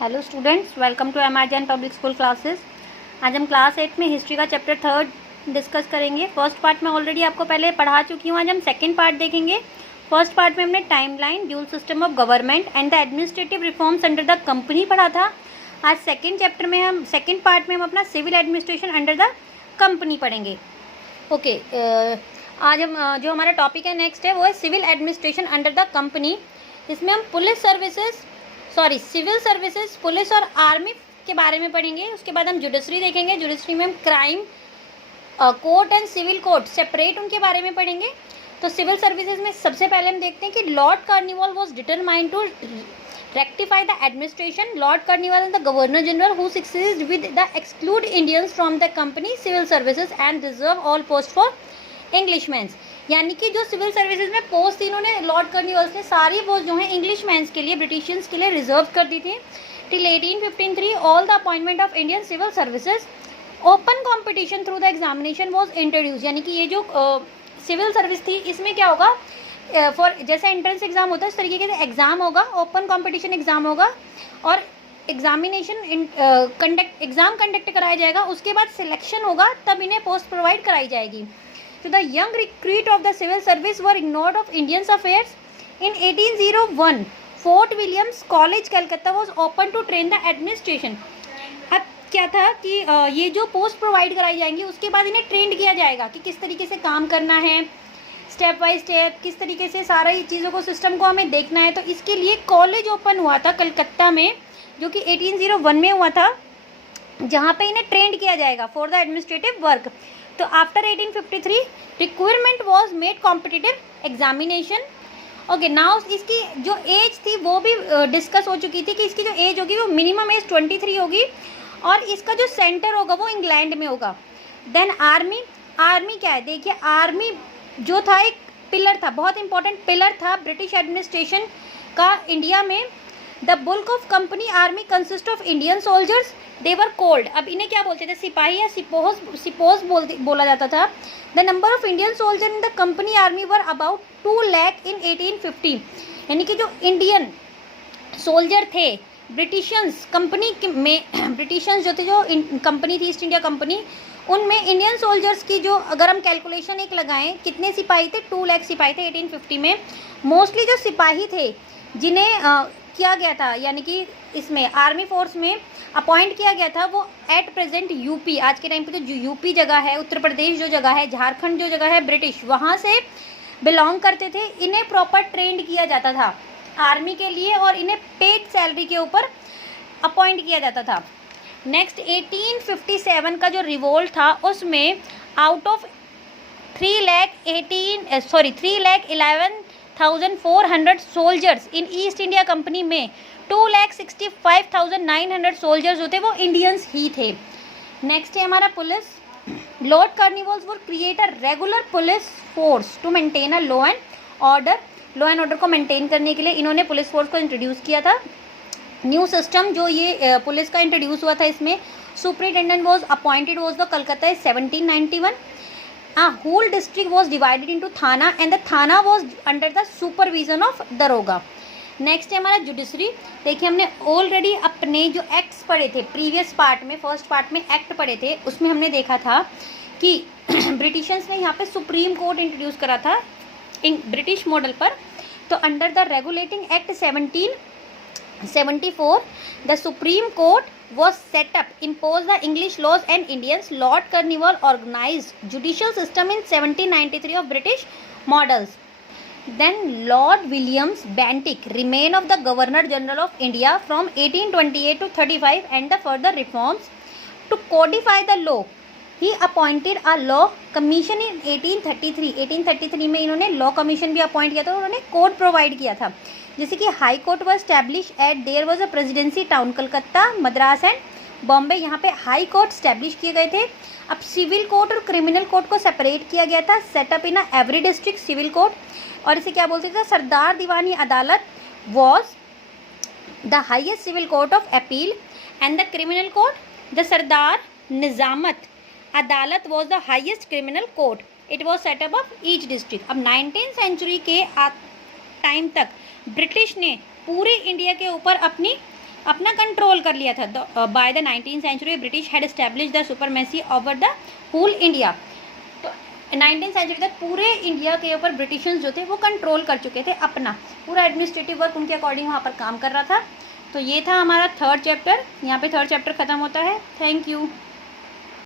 Hello students, welcome to एमआरजन public school classes. आज हम क्लास 8 में हिस्ट्री का चैप्टर 3 डिस्कस करेंगे। फर्स्ट पार्ट में ऑलरेडी आपको पहले पढ़ा चुकी हूँ। आज हम सेकंड पार्ट देखेंगे। फर्स्ट पार्ट में हमने timeline, dual system of government and the administrative reforms under the company पढ़ा था। आज सेकेंड पार्ट में हम अपना civil administration under the company पढ़ेंगे। ओके, आज हम जो हमारा टॉपिक है नेक्स्ट है वो है civil administration under the company. इसमें हम सिविल सर्विसेज, पुलिस और आर्मी के बारे में पढ़ेंगे। उसके बाद हम जुडिशरी देखेंगे। जुडिशरी में हम crime court and civil court separate उनके बारे में पढ़ेंगे। तो सिविल सर्विसेज में सबसे पहले हम देखते हैं कि Lord Cornwallis was determined to rectify the administration. Lord Cornwallis and the governor general who succeeded with the exclude Indians from the company civil services and reserve all post for Englishman. यानी कि जो civil services में post थी, इन्होंने Lord कार्निवाल्स ने सारी post जो है इंग्लिशमैन्स के लिए, ब्रिटिशियंस के लिए रिजर्व कर दी थी। Till 1853 all the appointment of Indian civil services, open competition through the examination was introduce. यानी कि ये जो सिविल सर्विस थी, इसमें क्या होगा, जैसे एंट्रेंस एग्जाम होता है इस तरीके से एग्जाम होगा, ओपन कंपटीशन एग्जाम होगा और एग्जामिनेशन एग्जाम कंडक्ट कराया जाएगा। उसके बाद सिलेक्शन होगा, तब इन्हें पोस्ट प्रोवाइड कराई जाएगी। So the young recruit of the civil service were ignored of Indian affairs. In 1801, Fort Williams College, Calcutta was open to train the administration. अब क्या था कि ये जो पोस्ट प्रोवाइड कराई जाएंगी उसके बाद इन्हें ट्रेंड किया जाएगा कि किस तरीके से काम करना है, स्टेप बाय स्टेप किस तरीके से सारी चीज़ों को, सिस्टम को हमें देखना है। तो इसके लिए कॉलेज ओपन हुआ था कलकत्ता में, जो कि 1801 में हुआ था, जहाँ पे इन्हें ट्रेंड किया जाएगा फॉर द एडमिनिस्ट्रेटिव वर्क। तो after 1853 requirement was made competitive examination. Okay, now इसकी जो एज थी वो भी डिस्कस हो चुकी थी कि इसकी जो एज होगी वो मिनिमम एज 23 होगी और इसका जो सेंटर होगा वो इंग्लैंड में होगा। देन आर्मी क्या है, देखिए आर्मी जो था एक पिलर था, बहुत इंपॉर्टेंट पिलर था ब्रिटिश एडमिनिस्ट्रेशन का इंडिया में। The bulk of company army consist of Indian soldiers, they were cold. अब इन्हें क्या बोलते थे, सिपाही या सिपोज बोला जाता था। The number of Indian soldier in the company army were about 2 lakh in 1850। यानी कि जो इंडियन सोल्जर थे ब्रिटिशंस कंपनी में, ब्रिटिशंस जो थे, जो कंपनी थी ईस्ट इंडिया कंपनी, उनमें इंडियन सोल्जर्स की जो अगर हम कैलकुलेशन एक लगाएं कितने सिपाही थे, 2 लाख सिपाही थे 1850 में। मोस्टली जो सिपाही थे जिन्हें किया गया था, यानी कि इसमें आर्मी फोर्स में अपॉइंट किया गया था, वो एट प्रेजेंट यूपी, आज के टाइम पे जो यूपी जगह है, उत्तर प्रदेश जो जगह है, झारखंड जो जगह है, ब्रिटिश वहाँ से बिलोंग करते थे। इन्हें प्रॉपर ट्रेंड किया जाता था आर्मी के लिए और इन्हें पेड सैलरी के ऊपर अपॉइंट किया जाता था। नेक्स्ट 1857 का जो रिवोल्ट था उसमें out of 3,11,400 soldiers in east India company में 2,65,900 सोल्जर्स जो थे वो इंडियंस ही थे। नेक्स्ट है हमारा police. Lord Cornwallis would create a regular police force to maintain a law and order. Law and order को मेंटेन करने के लिए इन्होंने पुलिस फोर्स को इंट्रोड्यूस किया था। न्यू सिस्टम जो ये पुलिस का इंट्रोड्यूस हुआ था, इसमें superintendent was appointed was the Calcutta 1791। Whole district was divided into thana and the thana was under the supervision of daroga. Next है हमारा जुडिशरी। देखिए हमने ऑलरेडी अपने जो एक्ट्स पढ़े थे प्रीवियस पार्ट में, फर्स्ट पार्ट में एक्ट पढ़े थे, उसमें हमने देखा था कि ब्रिटिशर्स ने यहाँ पे सुप्रीम कोर्ट इंट्रोड्यूस करा था ब्रिटिश मॉडल पर। तो under the regulating act 1774 the supreme court was set up, imposed the English laws and Indians. Lord Carnival organized judicial system in 1793 of British models. Then Lord Williams Bentinck remain of the Governor General of India from 1828 to 35 and the further reforms to codify the law. He appointed a law commission in 1833. 1833 में इन्होंने law commission भी appoint किया था और उन्होंने code provide किया था। जैसे कि high court was establish at there was a presidency town Calcutta, Madras and Bombay. यहाँ पे हाई कोर्ट स्टैब्लिश किए गए थे। अब सिविल कोर्ट और क्रिमिनल कोर्ट को सेपरेट किया गया था, set up in every district civil court. और इसे क्या बोलते थे, Sadar Diwani Adalat was the highest civil court of appeal and the criminal court the Sadar Nizamat Adalat was the highest criminal court. It was setup of each district. अब 19th सेंचुरी के time तक British ने पूरे इंडिया के ऊपर अपनी अपना कंट्रोल कर लिया था। By the 19th century British had establish the supremacy over the whole India. तो 19th सेंचुरी तक पूरे इंडिया के ऊपर ब्रिटिशर्स जो थे वो कंट्रोल कर चुके थे, अपना पूरा एडमिनिस्ट्रेटिव वर्क उनके अकॉर्डिंग वहाँ पर काम कर रहा था। तो ये था हमारा थर्ड चैप्टर, यहाँ पे थर्ड चैप्टर ख़त्म होता है। Thank you.